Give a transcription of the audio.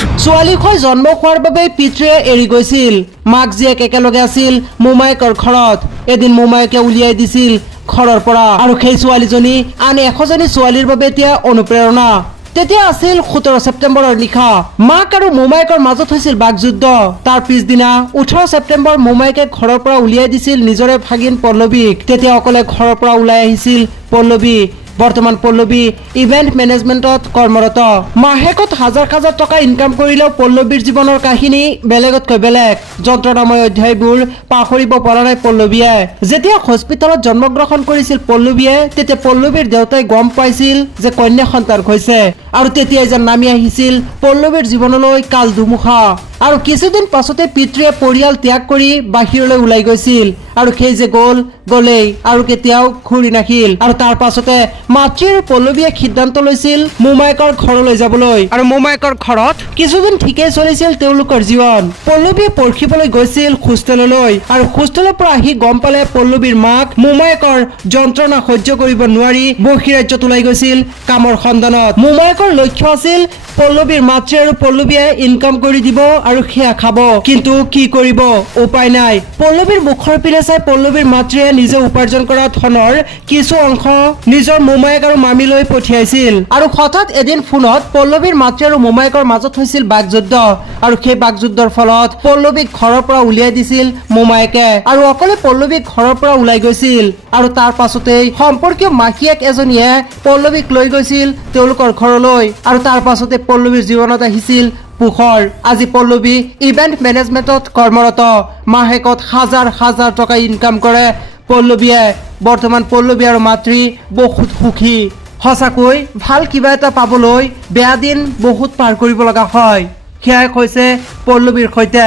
ছোৱালীকৈ জন্ম হোৱাৰ বাবে পিতৃয়ে এৰি গৈছিল। মাক জীয়েক একেলগে আছিল মোমায়েকৰ ঘৰত। এদিন মোমায়েকে উলিয়াই দিছিল ঘৰৰ পৰা আৰু সেই ছোৱালীজনী আন এশজনী ছোৱালীৰ বাবে এতিয়া অনুপ্ৰেৰণা। তেতিয়া আছিল 17 ছেপ্টেম্বৰৰ নিশা। মাক আৰু মোমায়েকৰ মাজত হৈছিল বাকযুদ্ধ। তাৰ পিছদিনা 18 ছেপ্টেম্বৰ মোমায়েকে ঘৰৰ পৰা উলিয়াই দিছিল নিজৰে ভাগিন পল্লৱীক। তেতিয়া অকলে ঘৰৰ পৰা ওলাই আহিছিল পল্লৱী। বৰ্তমান পল্লৱী ইভেন্ট মেনেজমেণ্টত কৰ্মৰত। মাহেকত হাজাৰ হাজাৰ টকা ইনকাম কৰিলেও পল্লৱীৰ জীৱনৰ কাহিনী বেলেগতকৈ বেলেগ। যন্ত্ৰণাময় অধ্যায়বোৰ পাহৰিব পৰা নাই পল্লৱীয়ে। যেতিয়া হস্পিটেলত জন্মগ্ৰহণ কৰিছিল পল্লৱীয়ে, তেতিয়া পল্লৱীৰ দেউতাই গম পাইছিল যে কন্যা সন্তান হৈছে আৰু তেতিয়াই যেন নামি আহিছিল পল্লৱীৰ জীৱনলৈ কাল ধুমুহা। আৰু কিছুদিন পাছতে পিতৃয়ে পৰিয়াল ত্যাগ কৰি বাহিৰলৈ ওলাই গৈছিল আৰু সেই যে গলেই আৰু কেতিয়াও ঘূৰি নাহিল। আৰু তাৰ পাছতে মাতৃ আৰু পল্লৱীয়ে সিদ্ধান্ত লৈছিল মোমায়েকৰ ঘৰলৈ যাবলৈ। আৰু মোমায়েকৰ ঘৰত কিছুদিন ঠিকেই চলিছিল তেওঁলোকৰ জীৱন। পল্লৱীয়ে পঢ়িবলৈ গৈছিল হোষ্টেললৈ আৰু হোষ্টেলৰ পৰা আহি গম পালে পল্লৱীৰ মাক মোমায়েকৰ যন্ত্ৰণা সহ্য কৰিব নোৱাৰি বহিৰাজ্যত ওলাই গৈছিল কামৰ সন্ধানত। মোমায়েকৰ লক্ষ্য আছিল পল্লৱীৰ মাতৃ আৰু পল্লৱীয়ে ইনকাম কৰি দিব আৰু সেয়া খাব। কিন্তু কি কৰিব, উপায় নাই। পল্লৱীৰ মুখৰ পিনে চাই পল্লৱীৰ মাতৃয়ে নিজে উপাৰ্জন কৰা ধনৰ কিছু অংশ নিজৰ মোমায়েক আৰু মামীলৈ পঠিয়াইছিল। আৰু হঠাৎ এদিন ফোনত পল্লৱীৰ মাতৃ আৰু মোমায়েকৰ মাজত হৈছিল বাকযুদ্ধ আৰু সেই বাকযুদ্ধৰ ফলত পল্লৱীক ঘৰৰ পৰা উলিয়াই দিছিল মোমায়েকে আৰু অকলে পল্লৱীক ঘৰৰ পৰা ওলাই গৈছিল। আৰু তাৰ পাছতেই সম্পৰ্কীয় মাহীয়েক এজনীয়ে পল্লৱীক লৈ গৈছিল তেওঁলোকৰ ঘৰলৈ আৰু তাৰ পাছতে পল্লৱীৰ জীৱনত আহিছিল পোহৰ। আজি পল্লৱী ইভেন্ট মেনেজমেণ্টত কৰ্মৰত। মাহেকত হাজাৰ হাজাৰ টকা ইনকাম কৰে পল্লৱীয়ে। বৰ্তমান পল্লৱী আৰু মাতৃ বহুত সুখী। সঁচাকৈ ভাল কিবা এটা পাবলৈ বেয়া দিন বহুত পাৰ কৰিব লগা হয়। সেয়াই হৈছে পল্লৱীৰ সৈতে।